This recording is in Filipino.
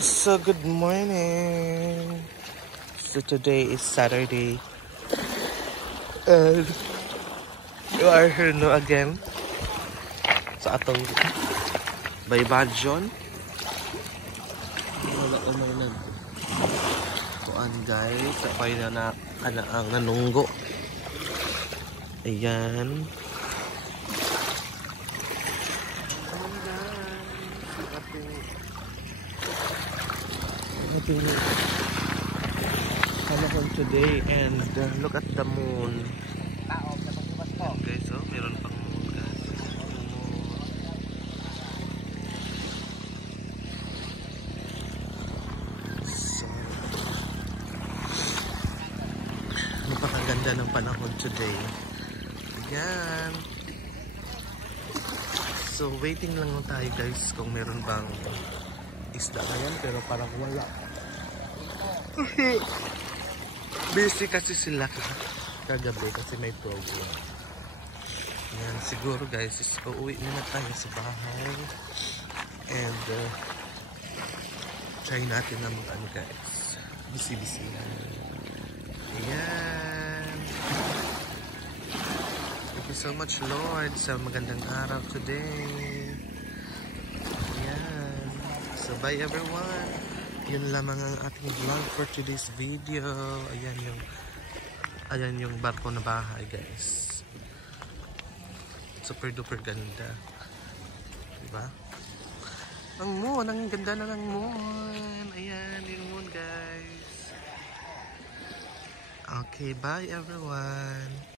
So good morning. So today is Saturday and you are here no again sa atong Baybajon. Wala ko man nag kuan guys, kapay na ang nanunggo. Ayan. Ating panahon today and look at the moon. Guys, oh, meron pang moon guys. So, napakaganda ng panahon today. Ayan. So, waiting lang tayo guys kung meron bang isda ngayon, pero parang wala. Busy kasi sila kagabi kasi may program. Yan, siguro guys, is uuwi muna tayo sa bahay. And try natin na mag-ano guys. Busy na. Ayan. Thank you so much Lord sa magandang araw today. Ayan. So bye everyone. Yun lamang ang ating vlog for today's video. Ayan yung barko na bahay guys. Super duper ganda. Diba? Ang moon, ang ganda na ng moon. Ayan yung moon guys. Okay, bye everyone.